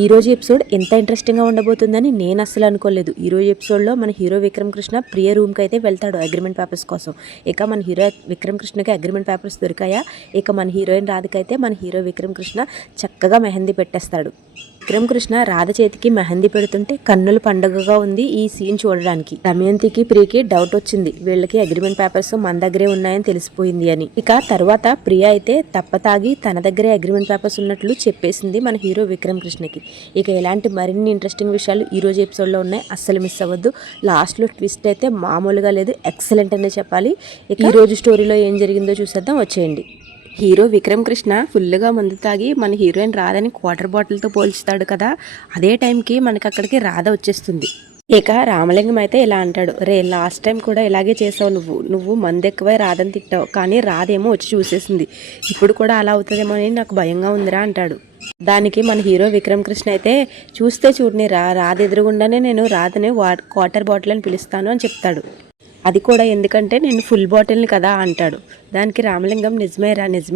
ఈ రోజు ఎపిసోడ్ ఎంత ఇంట్రెస్టింగ్గా ఉండబోతుందని నేను అస్సలు అనుకోలేదు. ఈ రోజు ఎపిసోడ్లో మన హీరో విక్రమ్ కృష్ణ ప్రియ రూమ్కి అయితే వెళ్తాడు అగ్రిమెంట్ పేపర్స్ కోసం. ఇక మన హీరో విక్రమ్ కృష్ణకి అగ్రిమెంట్ పేపర్స్ దొరికాయా? ఇక మన హీరోయిన్ రాధకైతే మన హీరో విక్రమ్ కృష్ణ చక్కగా మెహందీ పెట్టేస్తాడు. విక్రమ్ కృష్ణ రాధ చేతికి మెహందీ పెడుతుంటే కన్నుల పండుగగా ఉంది ఈ సీన్ చూడడానికి. దమయంతికి ప్రియకి డౌట్ వచ్చింది, వీళ్ళకి అగ్రిమెంట్ పేపర్స్ మన దగ్గరే ఉన్నాయని తెలిసిపోయింది అని. ఇక తర్వాత ప్రియ అయితే తప్పతాగి తన దగ్గరే అగ్రిమెంట్ పేపర్స్ ఉన్నట్లు చెప్పేసింది మన హీరో విక్రమ్ కృష్ణకి. ఇక ఇలాంటి మరిన్ని ఇంట్రెస్టింగ్ విషయాలు ఈ రోజు ఎపిసోడ్లో ఉన్నాయి, అస్సలు మిస్ అవ్వద్దు. లాస్ట్లో ట్విస్ట్ అయితే మామూలుగా లేదు, ఎక్సలెంట్ అనే చెప్పాలి. ఇక ఈ రోజు స్టోరీలో ఏం జరిగిందో చూసేద్దాం, వచ్చేయండి. హీరో విక్రమ్ కృష్ణ ఫుల్గా మందు తాగి మన హీరోయిన్ రాధని క్వార్టర్ బాటిల్తో పోల్చుతాడు కదా, అదే టైంకి మనకి అక్కడికి రాధ వచ్చేస్తుంది. ఇక రామలింగం అయితే ఇలా అంటాడు, రే లాస్ట్ టైం కూడా ఇలాగే చేసావు, నువ్వు మందు ఎక్కువై రాధని తిట్టావు, కానీ రాధేమో వచ్చి చూసేసింది, ఇప్పుడు కూడా అలా అవుతుందేమో అని నాకు భయంగా ఉందిరా అంటాడు. దానికి మన హీరో విక్రమ్ కృష్ణ అయితే చూస్తే చూడని రాధ ఎదురుగుండానే నేను రాధని క్వార్టర్ బాటిల్ అని పిలుస్తాను అని చెప్తాడు. అది కూడా ఎందుకంటే నేను ఫుల్ బాటిల్ని కదా అంటాడు. దానికి రామలింగం నిజమే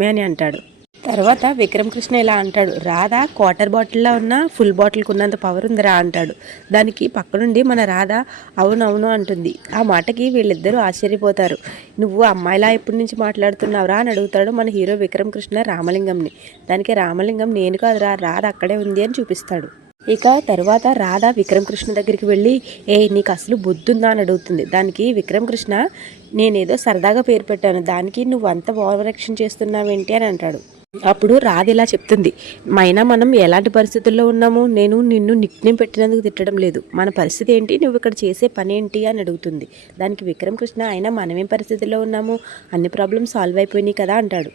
అని అంటాడు. తర్వాత విక్రమ్ కృష్ణ ఇలా అంటాడు, రాధ క్వార్టర్ బాటిల్లో ఉన్న ఫుల్ బాటిల్కి ఉన్నంత పవర్ ఉందిరా అంటాడు. దానికి పక్కనుండి మన రాధ అవునవును అంటుంది. ఆ మాటకి వీళ్ళిద్దరూ ఆశ్చర్యపోతారు. నువ్వు అమ్మాయిలా ఎప్పటి నుంచి మాట్లాడుతున్నావురా అని అడుగుతాడు మన హీరో విక్రమ్ కృష్ణ రామలింగంని. దానికి రామలింగం నేను కాదురా, రాధ అక్కడే ఉంది అని చూపిస్తాడు. ఇక తర్వాత రాధ విక్రమ్ కృష్ణ దగ్గరికి వెళ్ళి నీకు అసలు బుద్ధుందా అని అడుగుతుంది. దానికి విక్రమ్ కృష్ణ నేనేదో సరదాగా పేరు పెట్టాను, దానికి నువ్వు అంత ఓవర్ యాక్షన్ చేస్తున్నావేంటి అని అంటాడు. అప్పుడు రాధ ఇలా చెప్తుంది, మైనా మనం ఎలాంటి పరిస్థితుల్లో ఉన్నాము, నేను నిన్ను నిక్నేమ్ పెట్టినందుకు తిట్టడం లేదు, మన పరిస్థితి ఏంటి, నువ్వు ఇక్కడ చేసే పని ఏంటి అని అడుగుతుంది. దానికి విక్రమ్ కృష్ణ అయినా మనమేం పరిస్థితుల్లో ఉన్నాము, అన్ని ప్రాబ్లమ్స్ సాల్వ్ అయిపోయినాయి కదా అంటాడు.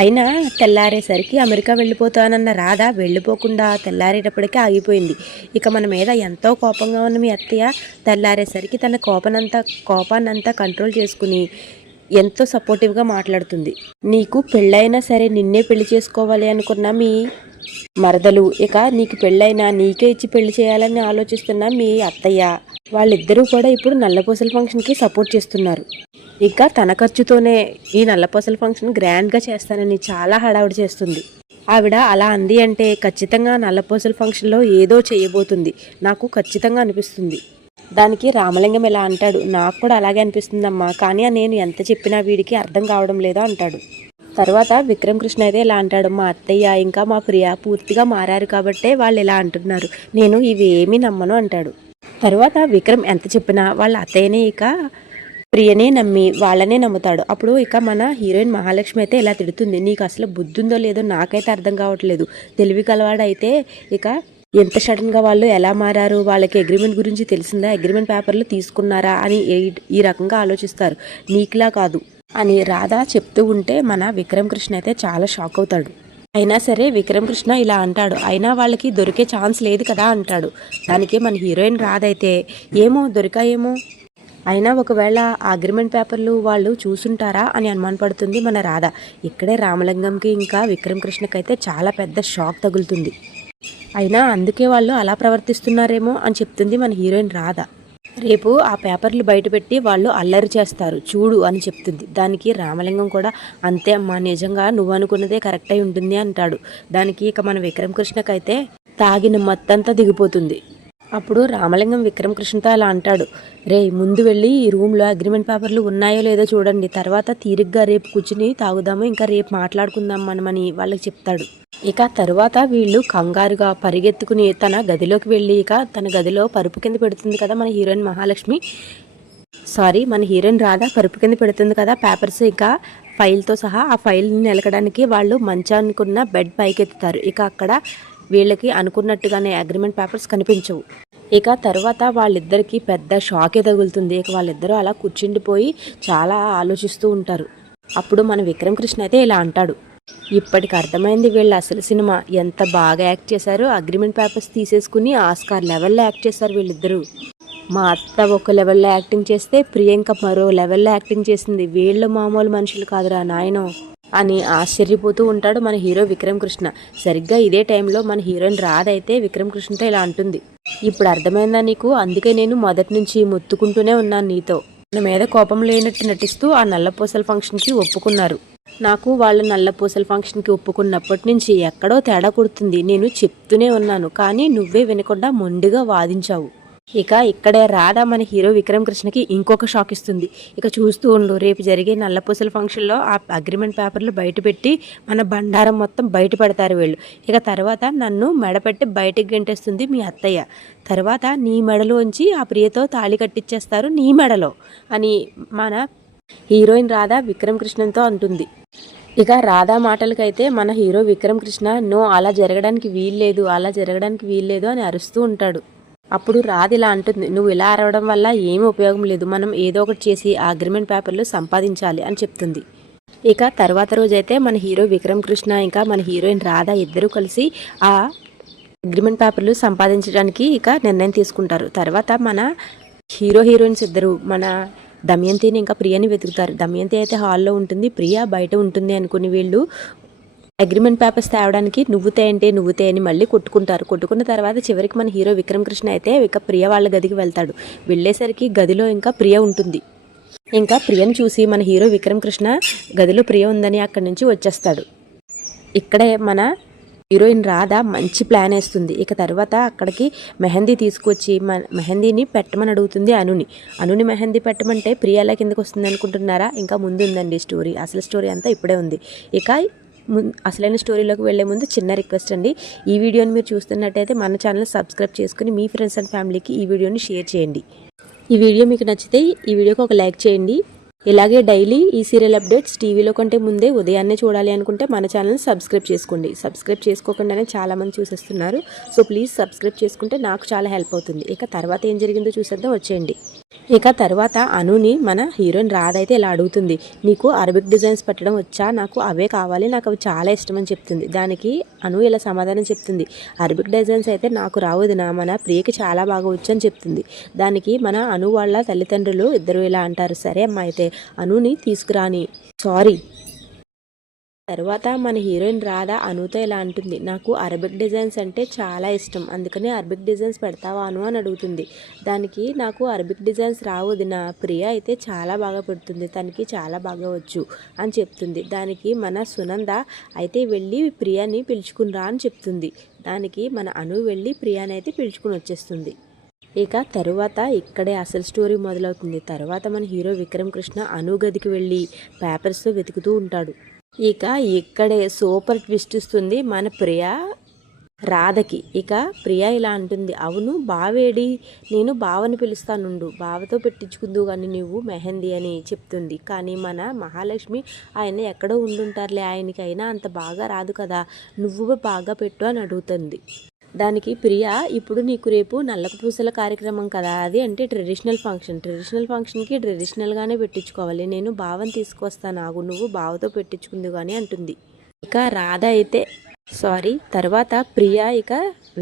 అయినా తెల్లారేసరికి అమెరికా వెళ్ళిపోతానన్న రాధ వెళ్ళిపోకుండా తెల్లారేటప్పటికే ఆగిపోయింది. ఇక మన మీద ఎంతో కోపంగా ఉన్న మీ అత్తయ్య తెల్లారేసరికి తన కోపాన్నంతా కంట్రోల్ చేసుకుని ఎంతో సపోర్టివ్గా మాట్లాడుతుంది. నీకు పెళ్ళైనా సరే నిన్నే పెళ్లి చేసుకోవాలి అనుకున్న మీ మరదలు, ఇక నీకు పెళ్ళైనా నీకే ఇచ్చి పెళ్లి చేయాలని ఆలోచిస్తున్న మీ అత్తయ్య, వాళ్ళిద్దరూ కూడా ఇప్పుడు నల్లపూసల ఫంక్షన్కి సపోర్ట్ చేస్తున్నారు. ఇంకా తన ఖర్చుతోనే ఈ నల్లపూసల ఫంక్షన్ గ్రాండ్గా చేస్తానని చాలా హడావుడి చేస్తుంది. ఆవిడ అలా అంది అంటే ఖచ్చితంగా నల్లపూసల ఫంక్షన్లో ఏదో చేయబోతుంది, నాకు ఖచ్చితంగా అనిపిస్తుంది. దానికి రామలింగం ఇలా అంటాడు, నాకు కూడా అలాగే అనిపిస్తుందమ్మా, కానీ నేను ఎంత చెప్పినా వీడికి అర్థం కావడం లేదో అంటాడు. తర్వాత విక్రమ్ కృష్ణ అయితే ఇలా అంటాడు, మా అత్తయ్య ఇంకా మా ప్రియ పూర్తిగా మారారు కాబట్టే వాళ్ళు ఇలా అంటున్నారు, నేను ఇవి ఏమీ నమ్మను అంటాడు. తర్వాత విక్రమ్ ఎంత చెప్పినా వాళ్ళ అత్తయ్యనే ఇక ప్రియనే నమ్మి వాళ్ళనే నమ్ముతాడు. అప్పుడు ఇక మన హీరోయిన్ మహాలక్ష్మి అయితే ఇలా తిడుతుంది, నీకు అసలు బుద్ధుందో లేదో నాకైతే అర్థం కావట్లేదు, తెలివి కలవాడైతే ఇక ఎంత సడన్గా వాళ్ళు ఎలా మారారు, వాళ్ళకి అగ్రిమెంట్ గురించి తెలిసిందా, అగ్రిమెంట్ పేపర్లు తీసుకున్నారా అని ఈ రకంగా ఆలోచిస్తారు, నీకులా కాదు అని రాధ చెప్తూ ఉంటే మన విక్రమ్ కృష్ణ అయితే చాలా షాక్ అవుతాడు. అయినా సరే విక్రమ్ కృష్ణ ఇలా అంటాడు, అయినా వాళ్ళకి దొరికే ఛాన్స్ లేదు కదా అంటాడు. దానికి మన హీరోయిన్ రాధ అయితే ఏమో దొరికాయేమో, అయినా ఒకవేళ ఆ అగ్రిమెంట్ పేపర్లు వాళ్ళు చూసుంటారా అని అనుమానపడుతుంది మన రాధ. ఇక్కడే రామలింగంకి ఇంకా విక్రమ్ కృష్ణకైతే చాలా పెద్ద షాక్ తగులుతుంది. అయినా అందుకే వాళ్ళు అలా ప్రవర్తిస్తున్నారేమో అని చెప్తుంది మన హీరోయిన్ రాధ. రేపు ఆ పేపర్లు బయటపెట్టి వాళ్ళు అల్లరి చేస్తారు చూడు అని చెప్తుంది. దానికి రామలింగం కూడా అంతే అమ్మా, నిజంగా నువ్వు అనుకున్నదే కరెక్ట్ అయి ఉంటుంది అంటాడు. దానికి ఇక మన విక్రమ్ కృష్ణకైతే తాగిన మత్తంతా దిగిపోతుంది. అప్పుడు రామలింగం విక్రమ్ కృష్ణతో అలా అంటాడు, రే ముందు వెళ్ళి ఈ రూమ్లో అగ్రిమెంట్ పేపర్లు ఉన్నాయో లేదో చూడండి, తర్వాత తీరిగ్గా రేపు కూర్చుని తాగుదాము, ఇంకా రేపు మాట్లాడుకుందాం మనమని వాళ్ళకి చెప్తాడు. ఇక తరువాత వీళ్ళు కంగారుగా పరిగెత్తుకుని తన గదిలోకి వెళ్ళి ఇక తన గదిలో పరుపు కింద పెడుతుంది కదా మన హీరోయిన్ మన హీరోయిన్ రాధ పరుపు కింద పెడుతుంది కదా పేపర్స్, ఇక ఫైల్తో సహా. ఆ ఫైల్ని నిలకడానికి వాళ్ళు మంచానుకున్న బెడ్ పైకెత్తుతారు. ఇక అక్కడ వీళ్ళకి అనుకున్నట్టుగానే అగ్రిమెంట్ పేపర్స్ కనిపించవు. ఇక తర్వాత వాళ్ళిద్దరికీ పెద్ద షాకే తగులుతుంది. ఇక వాళ్ళిద్దరూ అలా కూర్చుండిపోయి చాలా ఆలోచిస్తూ ఉంటారు. అప్పుడు మన విక్రమ్ కృష్ణ అయితే ఇలా అంటాడు, ఇప్పటికి అర్థమైంది వీళ్ళ అసలు సినిమా, ఎంత బాగా యాక్ట్ చేశారు, అగ్రిమెంట్ పేపర్స్ తీసేసుకుని ఆస్కార్ లెవెల్లో యాక్ట్ చేశారు వీళ్ళిద్దరూ. మా అత్త ఒక లెవెల్లో యాక్టింగ్ చేస్తే ప్రియాంక మరో లెవెల్లో యాక్టింగ్ చేసింది, వీళ్ళు మామూలు మనుషులు కాదురా నాయనో అని ఆశ్చర్యపోతూ ఉంటాడు మన హీరో విక్రమ్ కృష్ణ. సరిగ్గా ఇదే టైంలో మన హీరోయిన్ రాధ అయితే విక్రమ్ కృష్ణతో ఇలా అంటుంది, ఇప్పుడు అర్థమైందా నీకు, అందుకే నేను మొదటి నుంచి మొత్తుకుంటూనే ఉన్నాను నీతో, నా మీద కోపం లేనట్టు నటిస్తూ ఆ నల్లపూసల ఫంక్షన్కి ఒప్పుకున్నారు, నాకు వాళ్ళు నల్లపూసల ఫంక్షన్కి ఒప్పుకున్నప్పటి నుంచి ఎక్కడో తేడా కొడుతుంది. నేను చెప్తూనే ఉన్నాను, కానీ నువ్వే వినకుండా మొండిగా వాదించావు. ఇక ఇక్కడే రాధ మన హీరో విక్రమ్ కృష్ణకి ఇంకొక షాక్ ఇస్తుంది. ఇక చూస్తూ ఉండు, రేపు జరిగే నల్లపూసల ఫంక్షన్లో ఆ అగ్రిమెంట్ పేపర్లు బయట పెట్టి మన బండారం మొత్తం బయట పెడతారు వీళ్ళు. ఇక తర్వాత నన్ను మెడపెట్టి బయటికి గంటేస్తుంది మీ అత్తయ్య. తర్వాత నీ మెడలోంచి ఆ ప్రియతో తాళి కట్టించేస్తారు నీ మెడలో అని మన హీరోయిన్ రాధ విక్రమ్ కృష్ణతో అంటుంది. ఇక రాధా మాటలకైతే మన హీరో విక్రమ్ కృష్ణ నో, అలా జరగడానికి వీల్లేదు అని అరుస్తూ ఉంటాడు. అప్పుడు రాధ ఇలా అంటుంది, నువ్వు ఇలా అరవడం వల్ల ఏమీ ఉపయోగం లేదు, మనం ఏదో ఒకటి చేసి ఆ అగ్రిమెంట్ పేపర్లు సంపాదించాలి అని చెప్తుంది. ఇక తర్వాత రోజైతే మన హీరో విక్రమ్ కృష్ణ ఇంకా మన హీరోయిన్ రాధ ఇద్దరూ కలిసి ఆ అగ్రిమెంట్ పేపర్లు సంపాదించడానికి ఇక నిర్ణయం తీసుకుంటారు. తర్వాత మన హీరోయిన్స్ ఇద్దరు మన దమయంతిని ఇంకా ప్రియని వెతుకుతారు. దమయంతి అయితే హాల్లో ఉంటుంది, ప్రియ బయట ఉంటుంది అనుకుని వీళ్ళు అగ్రిమెంట్ పేపర్స్ తేవడానికి నువ్వు తే అని మళ్ళీ కొట్టుకున్న తర్వాత చివరికి మన హీరో విక్రమ్ కృష్ణ అయితే ఇక ప్రియ వాళ్ళ గదికి వెళ్తాడు. వెళ్ళేసరికి గదిలో ఇంకా ప్రియ ఉంటుంది. ఇంకా ప్రియను చూసి మన హీరో విక్రమ్ కృష్ణ గదిలో ప్రియ ఉందని అక్కడి నుంచి వచ్చేస్తాడు. ఇక్కడే మన హీరోయిన్ రాధ మంచి ప్లాన్ వేస్తుంది. ఇక తర్వాత అక్కడికి మెహందీ తీసుకొచ్చి మెహందీని పెట్టమని అడుగుతుంది అనుని మెహందీ పెట్టమంటే ప్రియ ఎలా కిందకు వస్తుంది అనుకుంటున్నారా? ఇంకా ముందు ఉందండి స్టోరీ, అసలు స్టోరీ అంతా ఇప్పుడే ఉంది. ఇక అసలైన స్టోరీలోకి వెళ్లే ముందు చిన్న రిక్వెస్ట్ అండి, ఈ వీడియోని మీరు చూస్తున్నట్టయితే మన ఛానల్ సబ్స్క్రైబ్ చేసుకుని మీ ఫ్రెండ్స్ అండ్ ఫ్యామిలీకి ఈ వీడియోని షేర్ చేయండి. ఈ వీడియో మీకు నచ్చితే ఈ వీడియోకి ఒక లైక్ చేయండి. ఇలాగే డైలీ ఈ సీరియల్ అప్డేట్స్ టీవీలో కంటే ముందే ఉదయాన్నే చూడాలి అనుకుంటే మన ఛానల్ సబ్స్క్రైబ్ చేసుకోండి. సబ్స్క్రైబ్ చేసుకోకుండానే చాలామంది చూసేస్తున్నారు, సో ప్లీజ్ సబ్స్క్రైబ్ చేసుకుంటే నాకు చాలా హెల్ప్ అవుతుంది. ఇక తర్వాత ఏం జరిగిందో చూసేద్దాం, వచ్చేయండి. ఇక తర్వాత అనుని మన హీరోయిన్ రాధ అయితే ఇలా అడుగుతుంది, నీకు అరబిక్ డిజైన్స్ పెట్టడం వచ్చా? నాకు అవే కావాలి, నాకు అవి చాలా ఇష్టం అని చెప్తుంది. దానికి అను ఇలా సమాధానం చెప్తుంది, అరబిక్ డిజైన్స్ అయితే నాకు రావద్దు, మన ప్రియకి చాలా బాగా వచ్చు అని చెప్తుంది. దానికి మన అను వాళ్ళ తల్లిదండ్రులు ఇద్దరు ఇలా అంటారు, సరే అమ్మ అయితే అనుని తీసుకురాని సారీ. తర్వాత మన హీరోయిన్ రాధ అనుతో ఇలా అంటుంది, నాకు అరబిక్ డిజైన్స్ అంటే చాలా ఇష్టం, అందుకని అరబిక్ డిజైన్స్ పెడతావా అను అని అడుగుతుంది. దానికి నాకు అరబిక్ డిజైన్స్ రావద్దు, నా ప్రియ అయితే చాలా బాగా పెడుతుంది, తనకి చాలా బాగా వచ్చు అని చెప్తుంది. దానికి మన సునంద అయితే వెళ్ళి ప్రియాని పిలుచుకుని రా అని చెప్తుంది. దానికి మన అను వెళ్ళి ప్రియాని అయితే పిలుచుకుని వచ్చేస్తుంది. ఇక తరువాత ఇక్కడే అసలు స్టోరీ మొదలవుతుంది. తర్వాత మన హీరో విక్రమ్ కృష్ణ అను గదికి వెళ్ళి పేపర్స్తో వెతుకుతూ ఉంటాడు. ఇక ఇక్కడే సూపర్ ట్విస్ట్ ఇస్తుంది మన ప్రియ రాధకి. ఇక ప్రియ ఇలా అంటుంది, అవును బావేడి, నేను బావని పిలుస్తానుండు, బావతో పెట్టించుకుందు కానీ నువ్వు మెహందీ అని చెప్తుంది. కానీ మన మహాలక్ష్మి ఆయన ఎక్కడో ఉండుంటారులే, ఆయనకైనా అంత బాగా రాదు కదా, నువ్వు బాగా పెట్టు అని అడుగుతుంది. దానికి ప్రియ, ఇప్పుడు నీకు రేపు నల్లక పూసల కార్యక్రమం కదా, అది అంటే ట్రెడిషనల్ ఫంక్షన్కి ట్రెడిషనల్గానే పెట్టించుకోవాలి, నేను బావని తీసుకొస్తాను ఆగు, నువ్వు బావతో పెట్టించుకుంది కానీ అంటుంది. ఇక రాధ అయితే తర్వాత ప్రియ ఇక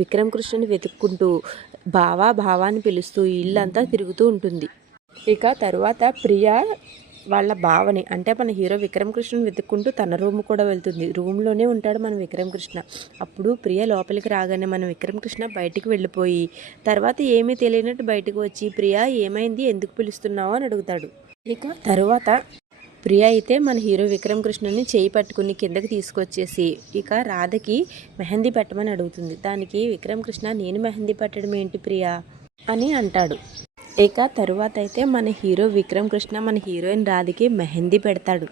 విక్రమ్ కృష్ణని వెతుక్కుంటూ భావాని పిలుస్తూ ఇల్లంతా తిరుగుతూ ఉంటుంది. ఇక తర్వాత ప్రియ వాళ్ళ బావని అంటే మన హీరో విక్రమ్ కృష్ణని వెతుక్కుంటూ తన రూమ్ కూడా వెళ్తుంది. రూమ్లోనే ఉంటాడు మన విక్రమ్ కృష్ణ. అప్పుడు ప్రియ లోపలికి రాగానే మన విక్రమ్ కృష్ణ బయటికి వెళ్ళిపోయి తర్వాత ఏమీ తెలియనట్టు బయటకు వచ్చి, ప్రియ ఏమైంది, ఎందుకు పిలుస్తున్నావు అని అడుగుతాడు. ఇక తర్వాత ప్రియ అయితే మన హీరో విక్రమ్ కృష్ణని చేయి పట్టుకుని కిందకి తీసుకొచ్చేసి ఇక రాధకి మెహందీ పెట్టమని అడుగుతుంది. దానికి విక్రమ్ కృష్ణ, నేను మెహందీ పెట్టడం ఏంటి ప్రియ అని అంటాడు. ఇక తరువాత అయితే మన హీరో విక్రమ్ కృష్ణ మన హీరోయిన్ రాధకి మెహందీ పెడతాడు.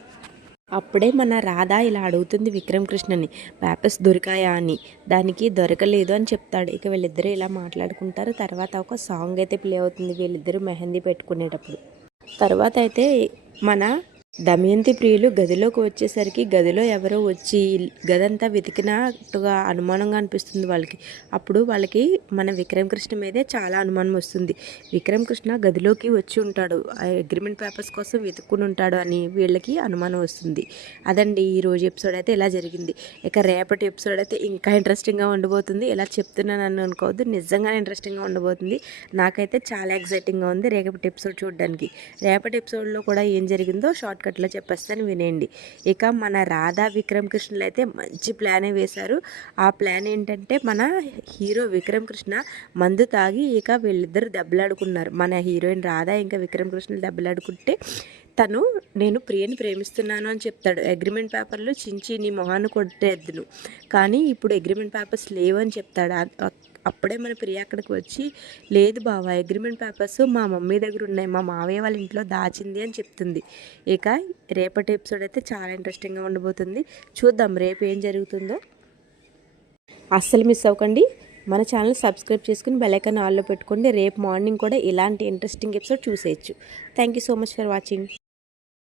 అప్పుడే మన రాధ ఇలా అడుగుతుంది విక్రమ్ కృష్ణని, పేపర్స్ దొరికాయా అని. దానికి దొరకలేదు అని చెప్తాడు. ఇక వీళ్ళిద్దరూ ఇలా మాట్లాడుకుంటారు. తర్వాత ఒక సాంగ్ అయితే ప్లే అవుతుంది వీళ్ళిద్దరూ మెహందీ పెట్టుకునేటప్పుడు. తర్వాత అయితే మన దమయంతి ప్రియులు గదిలోకి వచ్చేసరికి గదిలో ఎవరో వచ్చి గదంతా వెతికినట్టుగా అనుమానంగా అనిపిస్తుంది వాళ్ళకి. అప్పుడు వాళ్ళకి మన విక్రమ్ కృష్ణ మీదే చాలా అనుమానం వస్తుంది. విక్రమ్ కృష్ణ గదిలోకి వచ్చి ఉంటాడు, అగ్రిమెంట్ పేపర్స్ కోసం వెతుక్కుని ఉంటాడు అని వీళ్ళకి అనుమానం వస్తుంది. అదండి ఈరోజు ఎపిసోడ్ అయితే ఇలా జరిగింది. ఇక రేపటి ఎపిసోడ్ అయితే ఇంకా ఇంట్రెస్టింగ్గా ఉండబోతుంది. ఇలా చెప్తున్నానని అనుకోవద్దు, నిజంగానే ఇంట్రెస్టింగ్గా ఉండబోతుంది. నాకైతే చాలా ఎక్సైటింగ్గా ఉంది రేపటి ఎపిసోడ్ చూడడానికి. రేపటి ఎపిసోడ్లో కూడా ఏం జరిగిందో షార్ట్ కట్లో చెప్పేస్తాను వినేయండి. ఇక మన రాధా విక్రమ్ కృష్ణలు అయితే మంచి ప్లానే వేశారు. ఆ ప్లాన్ ఏంటంటే మన హీరో విక్రమ్ కృష్ణ మందు తాగి ఇక వీళ్ళిద్దరు దెబ్బలాడుకున్నారు. మన హీరోయిన్ రాధా ఇంకా విక్రమ్ కృష్ణలు దెబ్బలాడుకుంటే తను నేను ప్రియని ప్రేమిస్తున్నాను అని చెప్తాడు. అగ్రిమెంట్ పేపర్లు చించి నీ మొహాన్ని కొట్టేద్దును, కానీ ఇప్పుడు అగ్రిమెంట్ పేపర్స్ లేవని చెప్తాడు. అప్పుడే మన ప్రియ అక్కడికి వచ్చి లేదు బావ అగ్రిమెంట్ పేపర్స్ మా మమ్మీ దగ్గర ఉన్నాయి, మా మావయ్య వాళ్ళ ఇంట్లో దాచింది అని చెప్తుంది. ఇక రేపటి ఎపిసోడ్ అయితే చాలా ఇంట్రెస్టింగ్గా ఉండబోతుంది. చూద్దాం రేపు ఏం జరుగుతుందో. అస్సలు మిస్ అవ్వకండి. మన ఛానల్ సబ్స్క్రైబ్ చేసుకుని బెల్ ఐకాన్ ఆల్లో పెట్టుకోండి. రేపు మార్నింగ్ కూడా ఇలాంటి ఇంట్రెస్టింగ్ ఎపిసోడ్ చూసేయచ్చు. Thank you so much for watching.